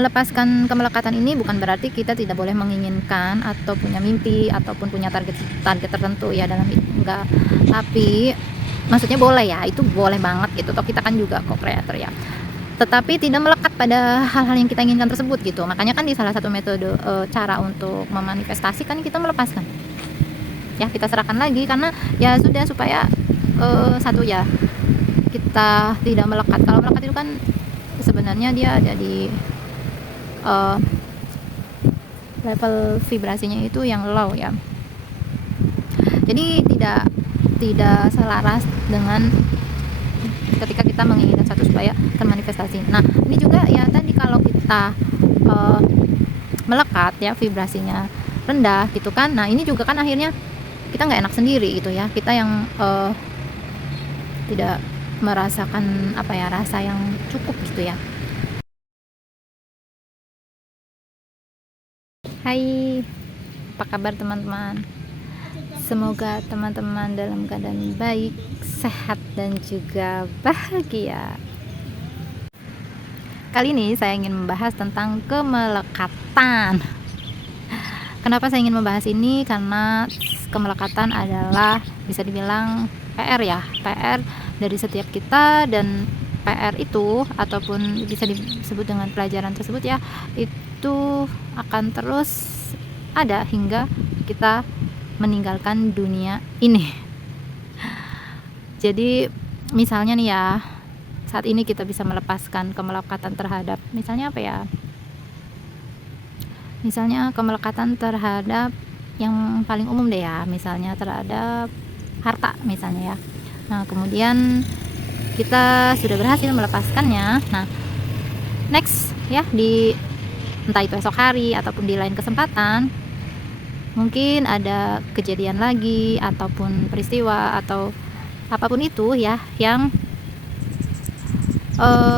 Melepaskan kemelekatan ini bukan berarti kita tidak boleh menginginkan atau punya mimpi ataupun punya target tertentu ya dalam enggak. Tapi maksudnya boleh ya, itu boleh banget gitu. Toh kita kan juga co-creator ya. Tetapi tidak melekat pada hal-hal yang kita inginkan tersebut gitu. Makanya kan di salah satu metode cara untuk memanifestasikan kita melepaskan. Ya, kita serahkan lagi karena ya sudah supaya satu ya kita tidak melekat. Kalau melekat itu kan sebenarnya dia ada di level vibrasinya itu yang low ya. Jadi tidak selaras dengan ketika kita menginginkan satu supaya termanifestasi. Nah, ini juga ya tadi kalau kita melekat ya vibrasinya rendah gitu kan. Nah, ini juga kan akhirnya kita nggak enak sendiri gitu ya. Kita yang tidak merasakan apa ya, rasa yang cukup gitu ya. Hai, apa kabar teman-teman? Semoga teman-teman dalam keadaan baik, sehat dan juga bahagia. Kali ini saya ingin membahas tentang kemelekatan. Kenapa saya ingin membahas ini? Karena kemelekatan adalah bisa dibilang PR ya, PR dari setiap kita, dan PR itu ataupun bisa disebut dengan pelajaran tersebut ya, itu akan terus ada hingga kita meninggalkan dunia ini. Jadi misalnya nih ya, saat ini kita bisa melepaskan kemelekatan terhadap misalnya apa ya, misalnya kemelekatan terhadap yang paling umum deh ya, misalnya terhadap harta misalnya ya. Nah, kemudian kita sudah berhasil melepaskannya. Nah, next ya, di entah itu esok hari ataupun di lain kesempatan, mungkin ada kejadian lagi ataupun peristiwa atau apapun itu ya yang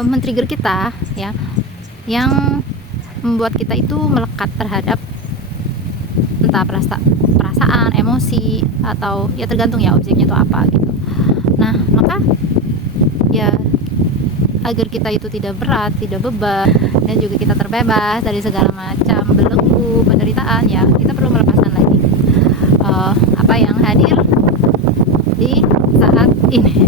men-trigger kita ya, yang membuat kita itu melekat terhadap entah perasaan, emosi, atau ya tergantung ya objeknya itu apa gitu. Nah, maka ya agar kita itu tidak berat, tidak beban, dan juga kita terbebas dari segala macam belenggu penderitaan ya, kita perlu melepaskan lagi apa yang hadir di saat ini.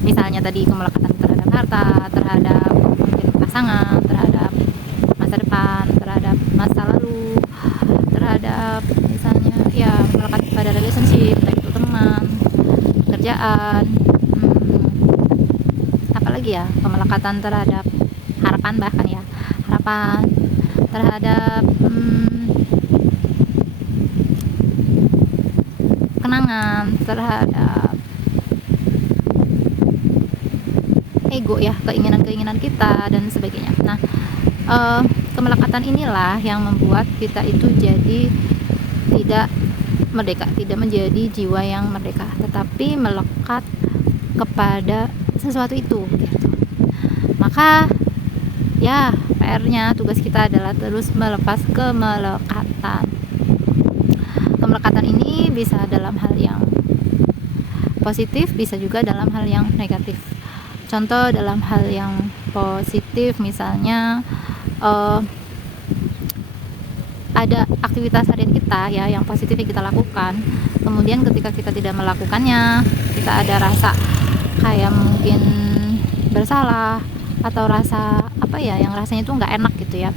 Misalnya tadi kemelekatan terhadap harta, terhadap mungkin pasangan, terhadap masa depan, terhadap masa lalu, terhadap misalnya ya melekat pada relationship, baik itu teman, pekerjaan, apalagi ya, pemelekatan terhadap harapan, bahkan ya harapan terhadap kenangan, terhadap ego ya, keinginan-keinginan kita dan sebagainya. Nah, kemelekatan inilah yang membuat kita itu jadi tidak merdeka, tidak menjadi jiwa yang merdeka, tetapi melekat kepada sesuatu itu gitu. Maka ya PR-nya, tugas kita adalah terus melepas kemelekatan. Kemelekatan ini bisa dalam hal yang positif, bisa juga dalam hal yang negatif. Contoh dalam hal yang positif misalnya ada aktivitas harian kita ya yang positif yang kita lakukan, kemudian ketika kita tidak melakukannya, kita ada rasa kayak mungkin bersalah atau rasa apa ya, yang rasanya itu nggak enak gitu ya.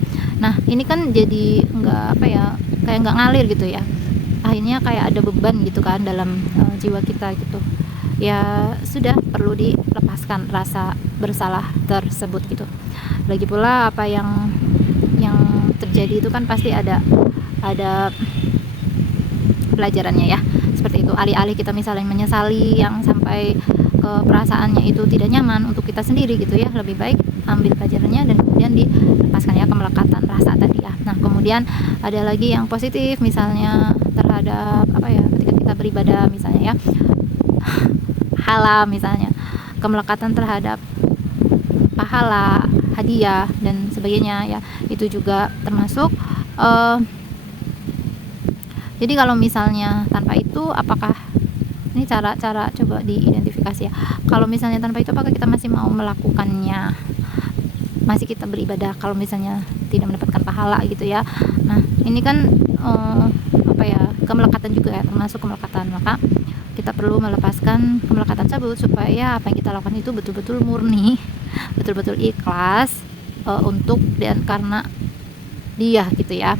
Nah, ini kan jadi nggak apa ya, kayak nggak ngalir gitu ya, akhirnya kayak ada beban gitu kan dalam jiwa kita gitu ya. Sudah perlu dilepaskan rasa bersalah tersebut gitu. Lagi pula apa yang terjadi itu kan pasti ada pelajarannya ya, seperti itu. Alih-alih kita misalnya menyesali yang sampai ke perasaannya itu tidak nyaman untuk kita sendiri gitu ya, lebih baik ambil pelajarannya dan kemudian dilepaskan ya kemelekatan rasa tadi ya. Nah, kemudian ada lagi yang positif misalnya terhadap apa ya, ketika kita beribadah misalnya ya, pahala misalnya, kemelekatan terhadap pahala, hadiah dan sebagainya ya, itu juga termasuk. Jadi kalau misalnya tanpa itu, apakah ini cara coba diidentifikasi ya, kalau misalnya tanpa itu apakah kita masih mau melakukannya? masih kita beribadah kalau misalnya tidak mendapatkan pahala gitu ya. Nah ini kan kemelekatan juga ya, termasuk kemelekatan. Maka kita perlu melepaskan kemelekatan tersebut supaya apa yang kita lakukan itu betul-betul murni, betul-betul ikhlas untuk dan karena dia gitu ya,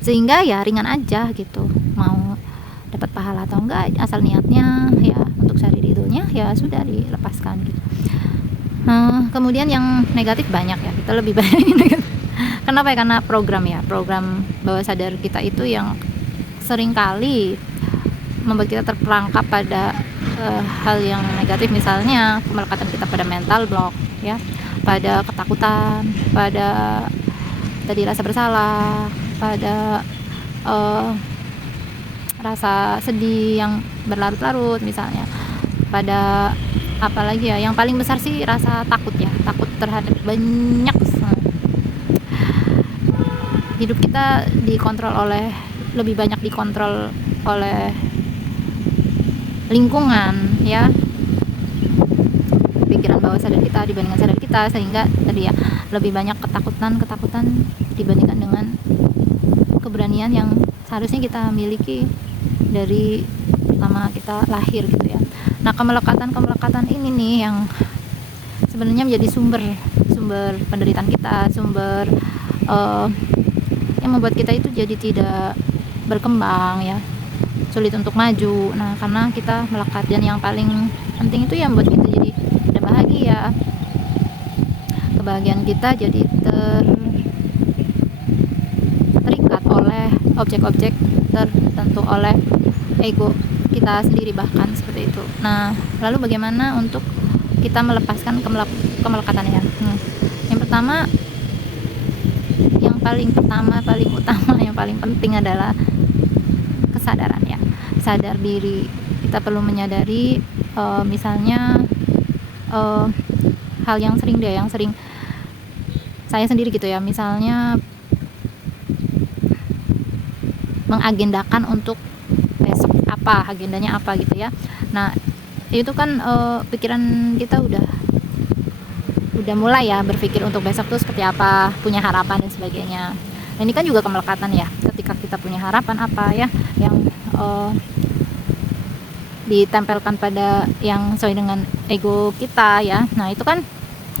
sehingga ya ringan aja gitu, mau dapat pahala atau enggak asal niatnya ya untuk cari ridhonya ya sudah dilepaskan gitu. Kemudian yang negatif banyak ya, kita lebih banyak yang negatif. Kenapa ya? Karena program bawah sadar kita itu yang seringkali membuat kita terperangkap pada hal yang negatif, misalnya pemelekatan kita pada mental block ya, pada ketakutan, pada tadi rasa bersalah, pada rasa sedih yang berlarut-larut misalnya, pada apalagi ya, yang paling besar sih rasa takut ya, takut terhadap banyak. Hidup kita lebih banyak dikontrol oleh lingkungan ya, pikiran bawah sadar kita dibandingkan sadar kita, sehingga tadi ya lebih banyak ketakutan dibandingkan dengan keberanian yang seharusnya kita miliki dari pertama kita lahir gitu ya. Nah kemelekatan ini nih yang sebenarnya menjadi sumber penderitaan kita, sumber yang membuat kita itu jadi tidak berkembang ya, sulit untuk maju. Nah karena kita melekat, dan yang paling penting itu yang membuat kita jadi tidak bahagia, kebahagiaan kita jadi terikat oleh objek-objek tertentu, oleh ego kita sendiri bahkan seperti itu. Nah lalu bagaimana untuk kita melepaskan kemelekatan ya? Yang pertama, paling utama, yang paling penting adalah kesadaran ya, sadar diri. Kita perlu menyadari misalnya hal yang sering saya sendiri gitu ya, misalnya mengagendakan untuk besok agendanya apa gitu ya. Nah itu kan pikiran kita udah mulai ya berpikir untuk besok tuh seperti apa, punya harapan dan sebagainya. Nah, ini kan juga kemelekatan ya, ketika kita punya harapan apa ya yang ditempelkan pada yang sesuai dengan ego kita ya. Nah itu kan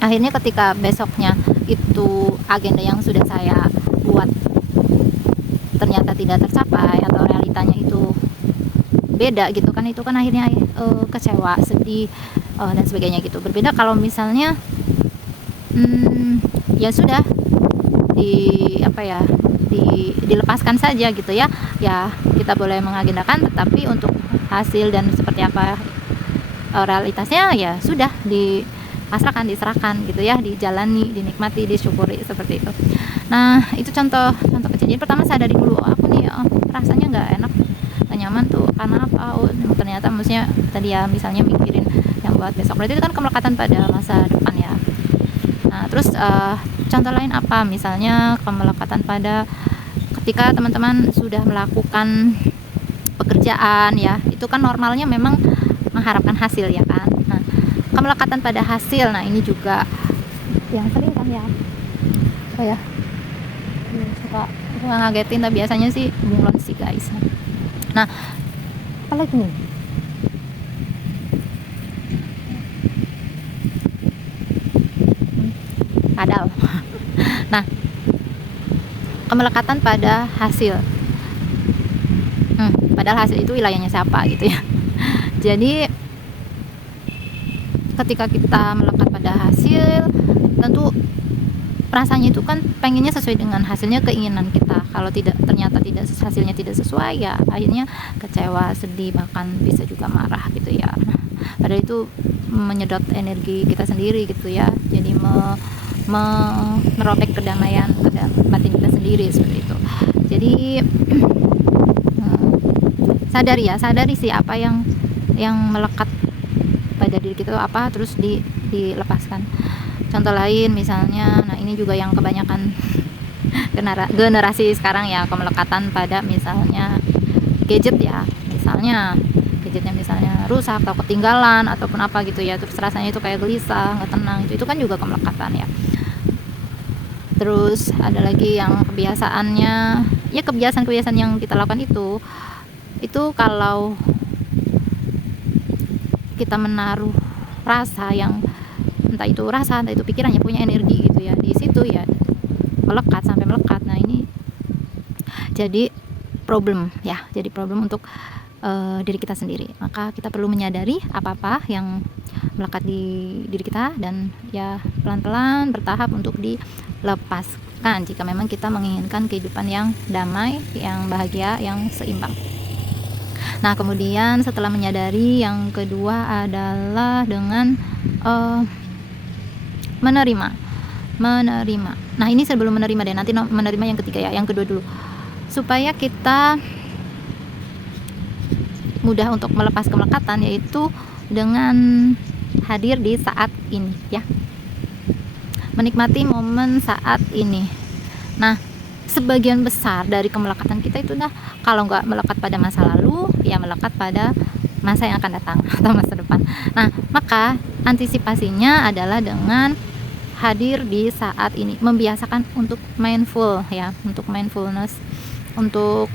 akhirnya ketika besoknya itu agenda yang sudah saya buat ternyata tidak tercapai atau realitanya itu beda gitu kan, itu kan akhirnya kecewa, sedih dan sebagainya gitu. Berbeda kalau misalnya ya sudah dilepaskan saja gitu ya. Ya kita boleh mengagendakan, tetapi untuk hasil dan seperti apa realitasnya ya sudah diserahkan gitu ya, dijalani, dinikmati, disyukuri seperti itu. Nah itu contoh kecil. Jadi pertama sadari dulu, aku nih rasanya nggak enak, nggak nyaman tuh karena apa? Ternyata maksudnya tadi ya misalnya mikirin yang buat besok, berarti itu kan kemelekatan pada masa depan ya. Nah terus contoh lain apa? Misalnya kemelekatan pada ketika teman-teman sudah melakukan pekerjaan ya, itu kan normalnya memang mengharapkan hasil ya kan. Nah kemelekatan pada hasil, nah ini juga yang sering kan ya, suka ngagetin, tapi biasanya sih bunglon sih guys. Nah apalagi nih, padahal nah kemelekatan pada hasil, padahal hasil itu wilayahnya siapa gitu ya. Jadi ketika kita melekat pada hasil, tentu rasanya itu kan pengennya sesuai dengan hasilnya, keinginan kita. Kalau ternyata hasilnya tidak sesuai ya akhirnya kecewa, sedih, bahkan bisa juga marah gitu ya. Padahal itu menyedot energi kita sendiri gitu ya, jadi merobek kedamaian batin kita sendiri seperti itu. Jadi sadari sih apa yang melekat pada diri kita itu apa, terus dilepaskan. Contoh lain misalnya, nah ini juga yang kebanyakan generasi sekarang ya, kemelekatan pada misalnya gadget ya. Misalnya gadgetnya misalnya rusak atau ketinggalan ataupun apa gitu ya, terus rasanya itu kayak gelisah, nggak tenang, itu kan juga kemelekatan ya. Terus ada lagi yang kebiasaannya, ya kebiasaan-kebiasaan yang kita lakukan itu kalau kita menaruh rasa yang entah itu rasa, entah itu pikirannya, punya energi gitu ya, di situ ya melekat sampai melekat. Nah ini jadi problem ya, jadi problem untuk diri kita sendiri. Maka kita perlu menyadari apa-apa yang melekat di diri kita dan ya pelan-pelan bertahap untuk dilepaskan jika memang kita menginginkan kehidupan yang damai, yang bahagia, yang seimbang. Nah kemudian setelah menyadari, yang kedua adalah dengan menerima. Nah ini sebelum menerima deh, nanti menerima yang ketiga ya, yang kedua dulu, supaya kita mudah untuk melepas kemelekatan, yaitu dengan hadir di saat ini ya, menikmati momen saat ini. Nah sebagian besar dari kemelekatan kita itu kalau nggak melekat pada masa lalu ya melekat pada masa yang akan datang atau masa depan. Nah maka antisipasinya adalah dengan hadir di saat ini, membiasakan untuk mindful ya, untuk mindfulness, untuk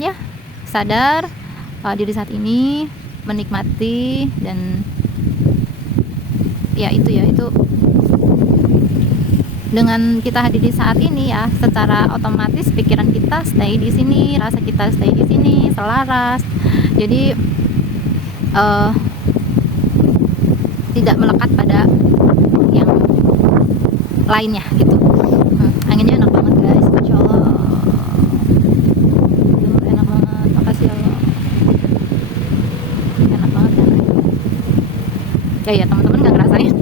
ya sadar diri saat ini, menikmati, dan ya itu dengan kita hadir di saat ini ya, secara otomatis pikiran kita stay di sini, rasa kita stay di sini, selaras. Jadi tidak melekat pada yang lainnya gitu. Anginnya enak banget guys, masya Allah. Enak banget, makasih Allah. Enak banget kan? Ya teman-teman nggak ngerasain?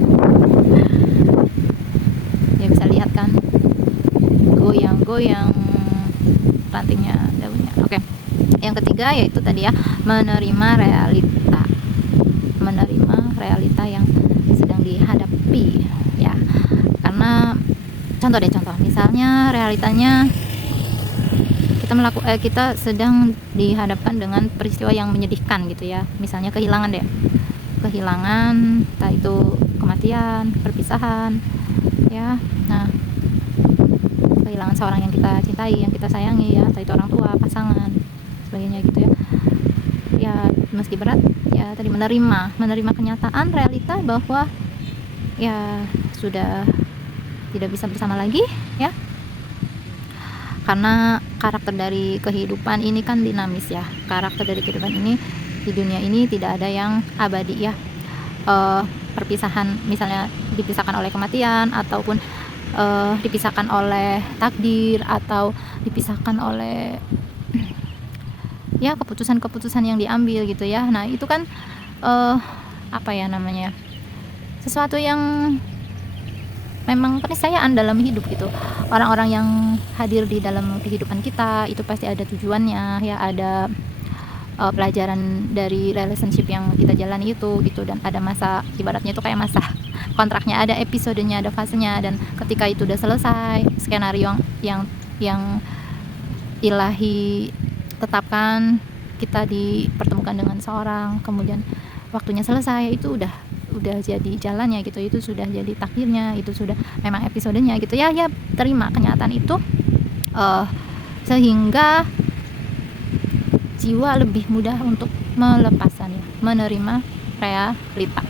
Ya bisa lihat kan, goyang-goyang rantingnya, daunnya. Oke. Yang ketiga yaitu tadi ya, menerima realita yang sedang dihadapi ya. Karena contoh misalnya realitanya kita sedang dihadapkan dengan peristiwa yang menyedihkan gitu ya, misalnya kehilangan, entah itu kematian, perpisahan ya. Nah kehilangan seorang yang kita cintai, yang kita sayangi ya, entah itu orang tua, pasangan, sebagainya gitu ya. Ya meski berat ya, tadi menerima kenyataan, realita bahwa ya sudah tidak bisa bersama lagi ya, karena karakter dari kehidupan ini kan dinamis ya. Karakter dari kehidupan ini di dunia ini tidak ada yang abadi ya. Perpisahan misalnya dipisahkan oleh kematian, ataupun dipisahkan oleh takdir, atau dipisahkan oleh ya keputusan yang diambil gitu ya. Nah itu kan sesuatu yang memang keniscayaan dalam hidup gitu. Orang-orang yang hadir di dalam kehidupan kita itu pasti ada tujuannya ya, ada pelajaran dari relationship yang kita jalani itu gitu, dan ada masa, ibaratnya itu kayak masa kontraknya, ada episodenya, ada fasenya, dan ketika itu udah selesai, skenario yang ilahi tetapkan, kita dipertemukan dengan seorang, kemudian waktunya selesai, itu udah jadi jalannya gitu, itu sudah jadi takdirnya, itu sudah memang episodenya gitu ya. Terima kenyataan itu sehingga jiwa lebih mudah untuk melepaskannya, menerima realita.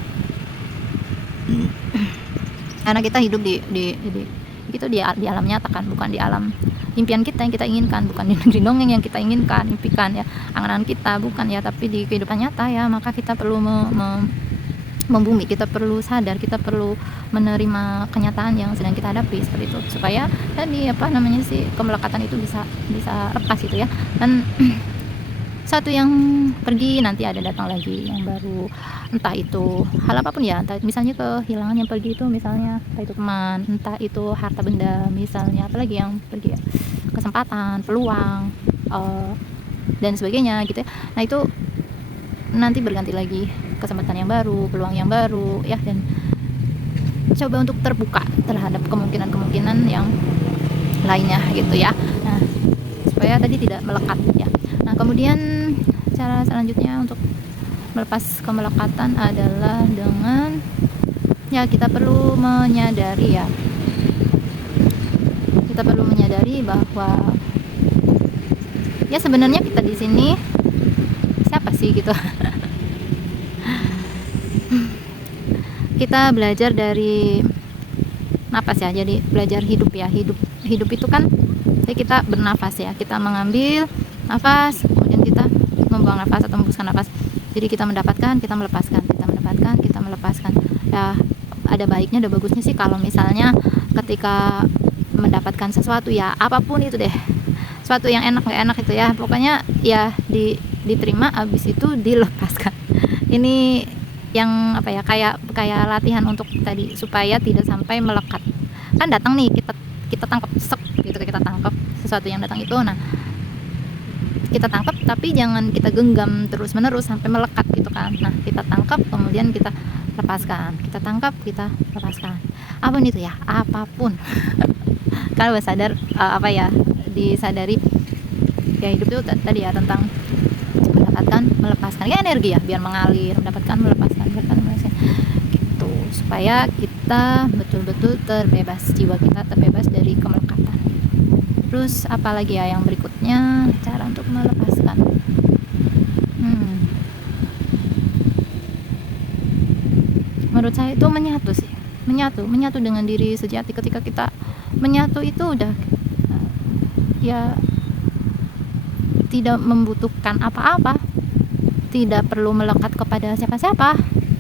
Karena kita hidup di alam nyata kan, bukan di alam impian kita yang kita inginkan, bukan di negeri dongeng yang kita inginkan, impikan ya, angan-angan kita, bukan ya, tapi di kehidupan nyata ya. Maka kita perlu membumi, kita perlu sadar, kita perlu menerima kenyataan yang sedang kita hadapi seperti itu, supaya tadi kemelekatan itu bisa lepas gitu ya. Dan satu yang pergi, nanti ada datang lagi yang baru, entah itu hal apapun ya, entah misalnya kehilangan yang pergi itu, misalnya entah itu teman, entah itu harta benda, misalnya apalagi yang pergi ya, kesempatan, peluang, dan sebagainya gitu ya. Nah itu nanti berganti lagi kesempatan yang baru, peluang yang baru ya, dan coba untuk terbuka terhadap kemungkinan yang lainnya gitu ya. Nah supaya tadi tidak melekat ya. Nah Nah, kemudian cara selanjutnya untuk melepas kemelekatan adalah dengan ya kita perlu menyadari ya. Kita perlu menyadari bahwa ya sebenarnya kita di sini siapa sih gitu. Kita belajar dari napas ya, jadi belajar hidup ya. Hidup itu kan jadi kita bernafas ya, kita mengambil nafas, kemudian kita membuang nafas atau membuskan nafas. Jadi kita mendapatkan, kita melepaskan, kita mendapatkan, kita melepaskan ya. Ada baiknya, ada bagusnya sih kalau misalnya ketika mendapatkan sesuatu ya, apapun itu deh, sesuatu yang enak nggak enak itu ya, pokoknya ya diterima, habis itu dilepaskan. Ini yang apa ya, kayak latihan untuk tadi supaya tidak sampai melekat. Kan datang nih, kita tangkap sek gitu, kita tangkap sesuatu yang datang itu. Nah, kita tangkap tapi jangan kita genggam terus menerus sampai melekat gitu kan. Nah, kita tangkap kemudian kita lepaskan, kita tangkap, kita lepaskan. Apapun itu ya, apapun. Kalau sadar apa ya, disadari ya, hidup itu tadi ya tentang mendapatkan, melepaskan ya, energi ya, biar mengalir, mendapatkan, melepaskan gitu, supaya kita betul-betul terbebas, jiwa kita terbebas dari kemelekatan. Terus apalagi ya yang berikutnya, cara untuk melepaskan. Menurut saya itu menyatu sih, menyatu dengan diri sejati. Ketika kita menyatu itu udah ya, tidak membutuhkan apa-apa, tidak perlu melekat kepada siapa-siapa,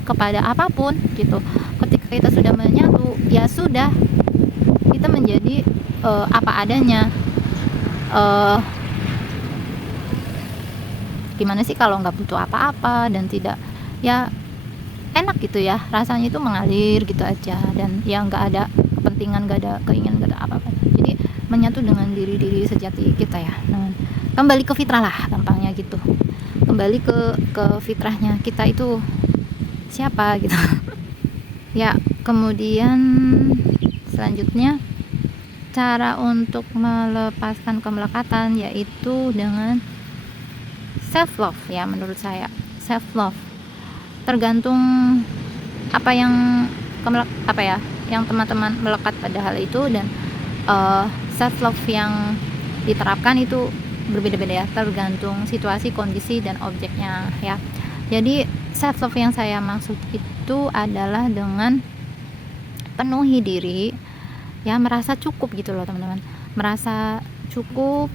kepada apapun gitu. Ketika kita sudah menyatu ya sudah, kita menjadi apa adanya. Gimana sih kalau nggak butuh apa-apa dan tidak ya, enak gitu ya, rasanya itu mengalir gitu aja, dan ya nggak ada kepentingan, nggak ada keinginan, nggak ada apa-apa. Jadi menyatu dengan diri sejati kita ya. Nah, kembali ke fitrah lah, gampangnya gitu, kembali ke fitrahnya kita itu siapa gitu. Ya, kemudian selanjutnya cara untuk melepaskan kemelekatan yaitu dengan self love ya. Menurut saya self love tergantung apa yang yang teman-teman melekat pada hal itu, dan self love yang diterapkan itu berbeda-beda ya, tergantung situasi, kondisi, dan objeknya ya. Jadi self love yang saya maksud itu adalah dengan penuhi diri ya, merasa cukup gitu loh teman-teman, merasa cukup,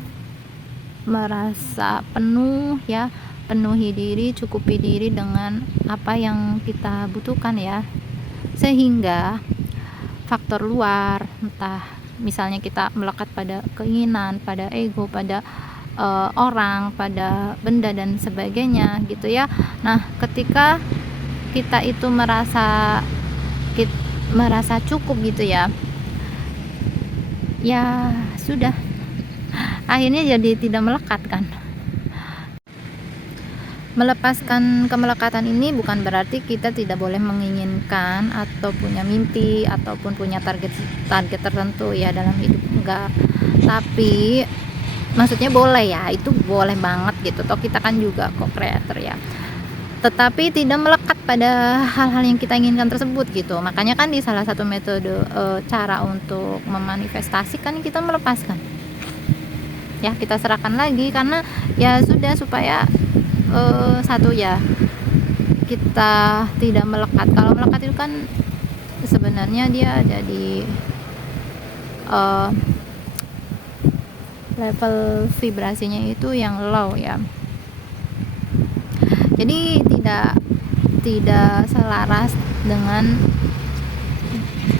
merasa penuh ya, penuhi diri, cukupi diri dengan apa yang kita butuhkan ya, sehingga faktor luar, entah misalnya kita melekat pada keinginan, pada ego, pada orang, pada benda dan sebagainya gitu ya. Nah, ketika kita itu merasa cukup gitu ya, ya sudah, akhirnya jadi tidak melekat kan. Melepaskan kemelekatan ini bukan berarti kita tidak boleh menginginkan atau punya mimpi ataupun punya target tertentu ya dalam hidup, enggak. Tapi maksudnya boleh ya, itu boleh banget gitu, toh kita kan juga co-creator ya, tetapi tidak melekat pada hal-hal yang kita inginkan tersebut gitu. Makanya kan di salah satu metode cara untuk memanifestasikan, kita melepaskan ya, kita serahkan lagi, karena ya sudah, supaya satu ya, kita tidak melekat. Kalau melekat itu kan sebenarnya dia ada di level vibrasinya itu yang low ya, jadi tidak selaras dengan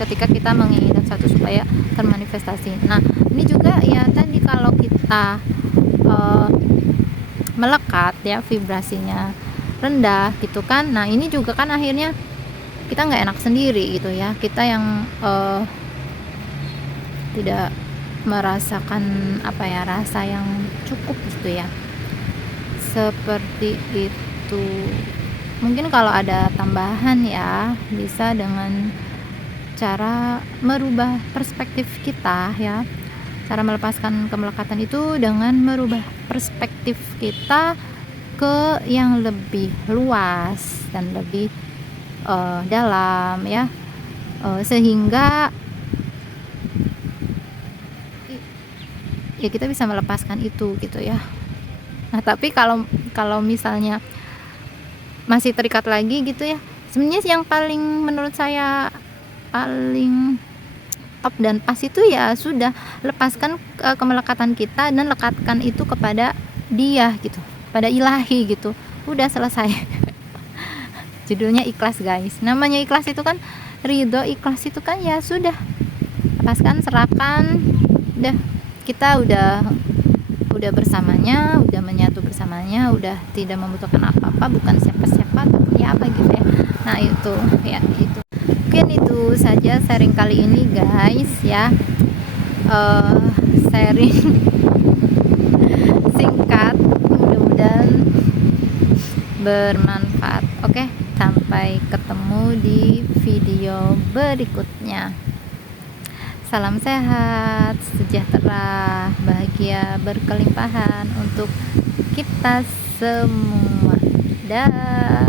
ketika kita menginginkan sesuatu supaya termanifestasi. Nah, ini juga ya tadi, kalau kita melekat ya, vibrasinya rendah gitu kan, nah ini juga kan akhirnya kita nggak enak sendiri gitu ya, kita yang tidak merasakan rasa yang cukup gitu ya, seperti itu. Mungkin kalau ada tambahan ya, bisa dengan cara merubah perspektif kita ya, Cara melepaskan kemelekatan itu dengan merubah perspektif kita ke yang lebih luas dan lebih dalam ya, sehingga ya kita bisa melepaskan itu gitu ya. Nah tapi kalau misalnya masih terikat lagi gitu ya, sebenarnya yang paling menurut saya paling top dan pas itu ya sudah, lepaskan kemelekatan kita dan lekatkan itu kepada dia gitu, pada ilahi gitu, udah selesai. Judulnya ikhlas guys, namanya ikhlas itu kan ridho, ikhlas itu kan ya sudah, lepaskan, serahkan, udah, kita udah bersamanya, udah menyatu bersamanya, udah tidak membutuhkan apa-apa, bukan siapa-siapa ya apa gitu ya. Nah itu ya, itu mungkin itu saja sharing kali ini guys ya, sharing singkat, mudah-mudahan bermanfaat. Oke, sampai ketemu di video berikutnya. Salam sehat, sejahtera, bahagia, berkelimpahan untuk kita semua. Dah.